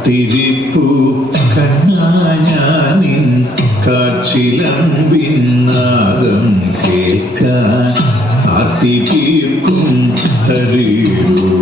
കാത്തിരിപ്പു കണ്ണാഞ്ഞാനിൻ കാച്ചിലമ്പിന്നാദം കേൾക്കാൻ കാത്തിരിക്കും ഹരിരൂപം.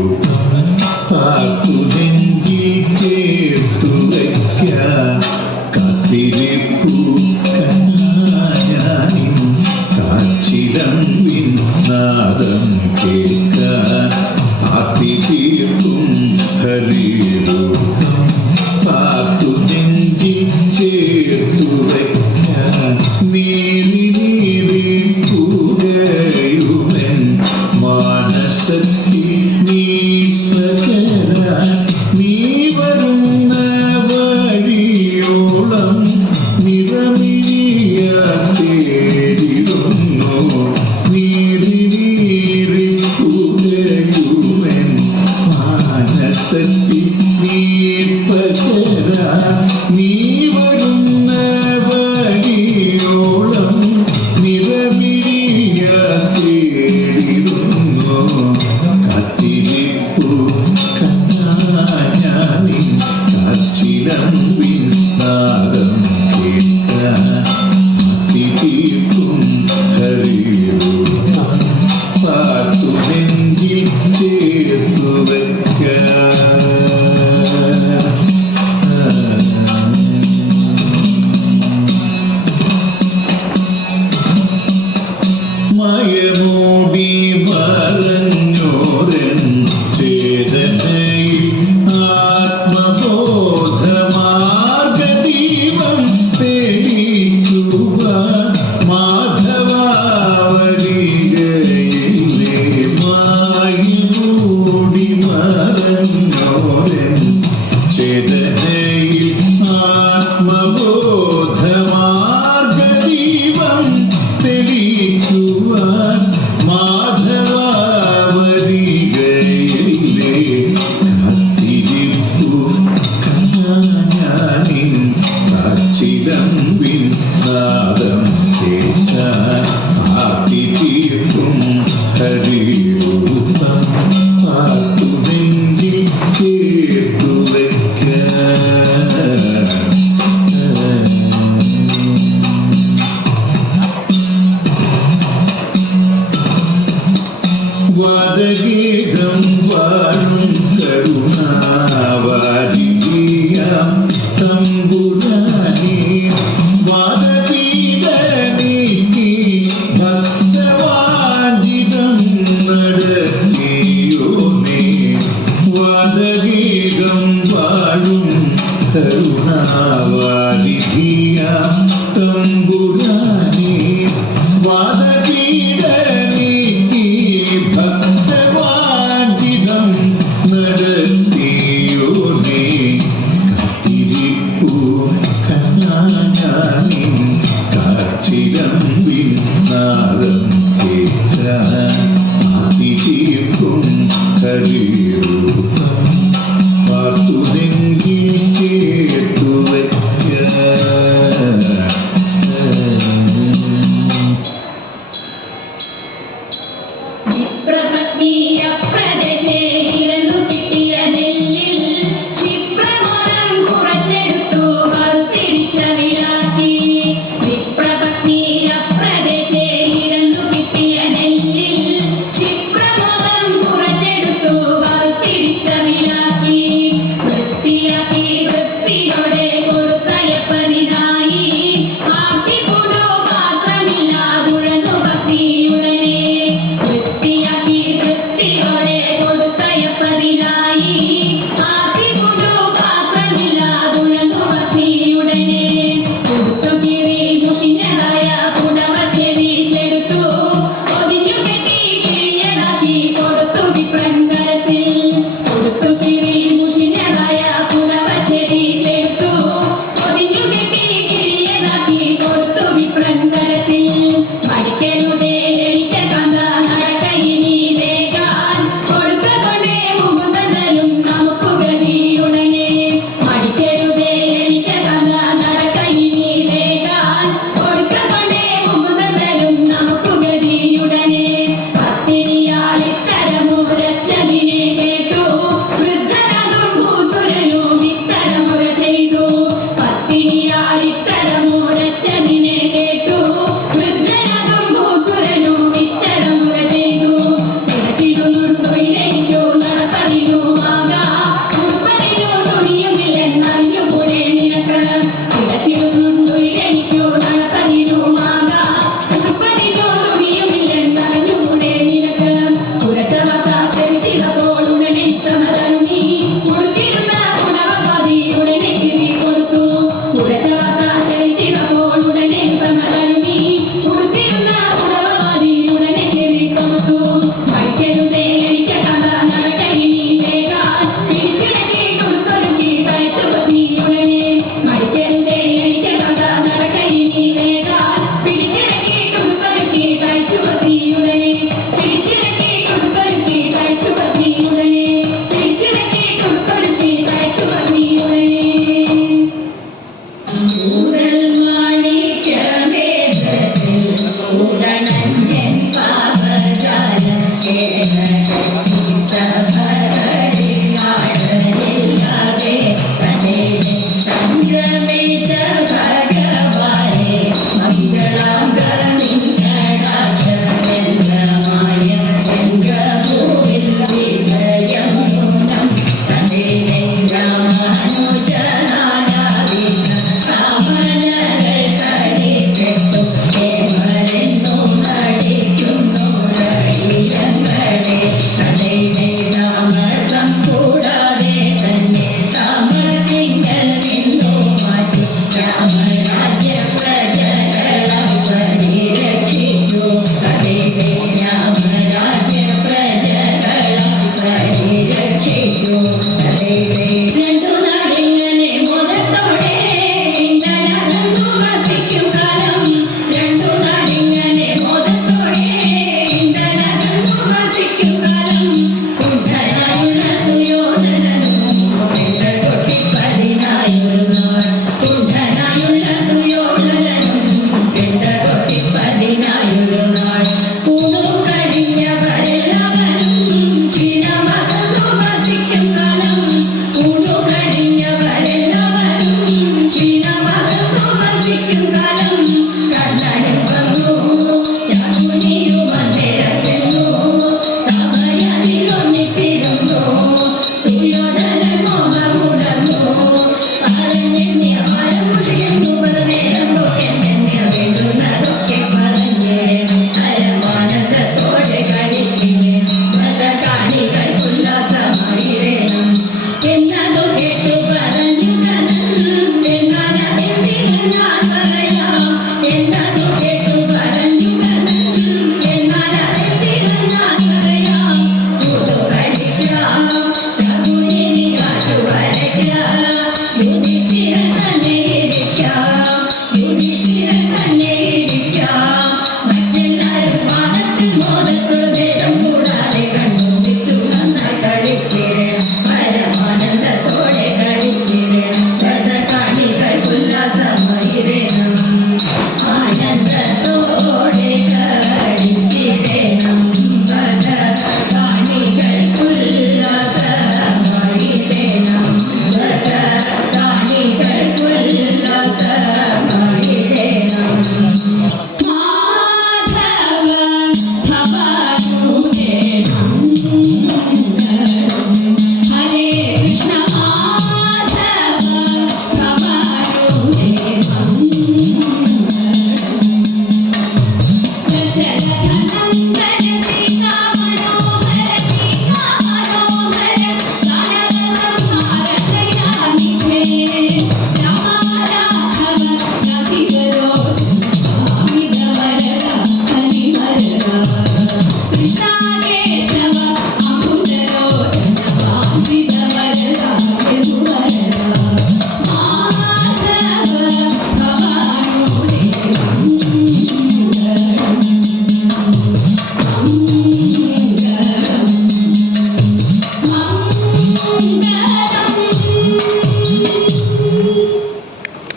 വദഗീതം വാഴും കരുണാവാരിയാം Jai Jai Ram Thank you.